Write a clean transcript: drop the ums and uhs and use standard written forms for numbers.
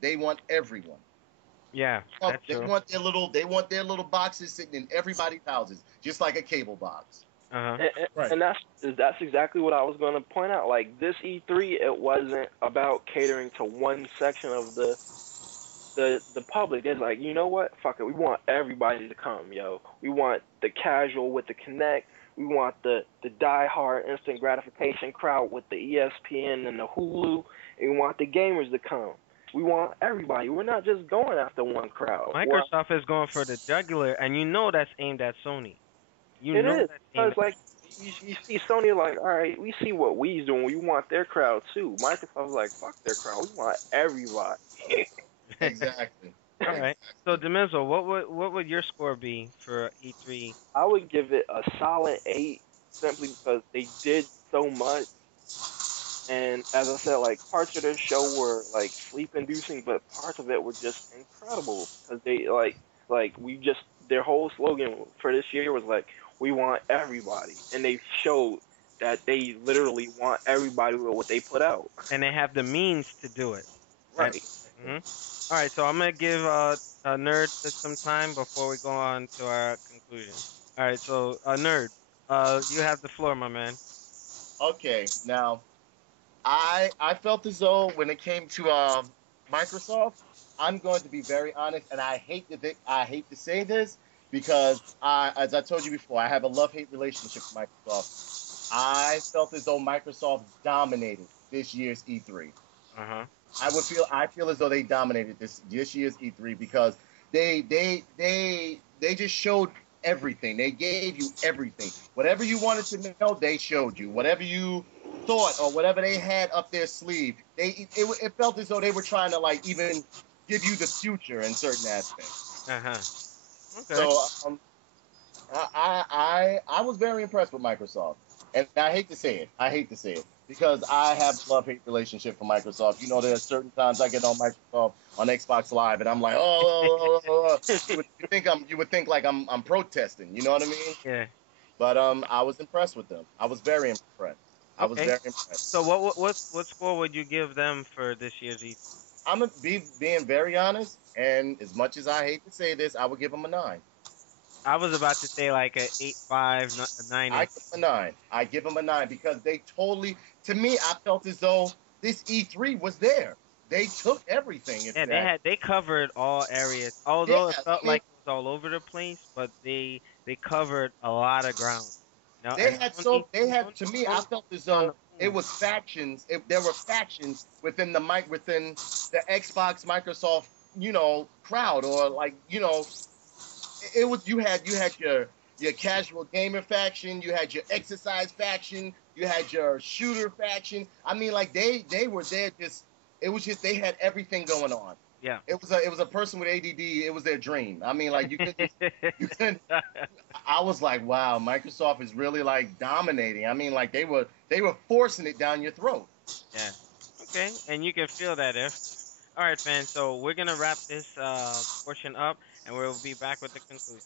They want everyone. Yeah, that's They true. want their little boxes sitting in everybody's houses, just like a cable box. Uh-huh. And, Right. and that's exactly what I was going to point out. Like this E3, it wasn't about catering to one section of the public. It's like, you know what? Fuck it. We want everybody to come, yo. We want the casual with the Connect. We want the die-hard instant gratification crowd with the ESPN and the Hulu. And we want the gamers to come. We want everybody. We're not just going after one crowd. Well, Microsoft is going for the jugular, and you know that's aimed at Sony. You it know is that's because aimed like you see Sony like, all right, we see what we's doing. We want their crowd too. Microsoft's like, fuck their crowd. We want everybody. at. Exactly. All right. So Exactly. Demizo, what would your score be for E3? I would give it a solid 8 simply because they did so much. And as I said, like parts of their show were like sleep inducing, but parts of it were just incredible because they like we just their whole slogan for this year was like we want everybody, and they showed that they literally want everybody with what they put out. And they have the means to do it. Right. Exactly. Hmm. All right. So I'm gonna give a nerd some time before we go on to our conclusion. All right. So nerd, you have the floor, my man. Okay. Now, I felt as though when it came to Microsoft, I'm going to be very honest, and I hate to say this because as I told you before, I have a love hate relationship with Microsoft. I felt as though Microsoft dominated this year's E3. Uh huh. I feel as though they dominated this year's E3 because they just showed everything. They gave you everything. Whatever you wanted to know, they showed you. Whatever you thought or whatever they had up their sleeve, it felt as though they were trying to like even give you the future in certain aspects. Uh huh. Okay. So I was very impressed with Microsoft, and I hate to say it. I hate to say it because I have a love hate relationship for Microsoft. You know, there are certain times I get on Microsoft on Xbox Live, and I'm like, you would think like I'm protesting. You know what I mean? Yeah. But I was impressed with them. I was very impressed. I was Okay. very impressed. So what score would you give them for this year's E3? I'm gonna be being very honest, and as much as I hate to say this, I would give them a 9. I was about to say like a 8.5, 9 I ish. give them a 9. I give them a 9 because they totally, to me, I felt as though this E3 was there. They took everything. It's Yeah, that. they covered all areas. Yeah, Although it I felt mean, like it was all over the place, but they covered a lot of ground. You know, and they had to me. I Sony felt as was on the though it move. was factions. There were factions within within the Xbox Microsoft crowd or like it was you had your casual gamer faction, you had your exercise faction, you had your shooter faction. I mean, like they were there just it was just they had everything going on. Yeah. It was a person with ADD. It was their dream. I mean, like you couldn't. I was like, wow, Microsoft is really like dominating. I mean, like they were forcing it down your throat. Yeah. Okay, and you can feel that if. All right, fans. So we're gonna wrap this portion up, and we'll be back with the conclusion.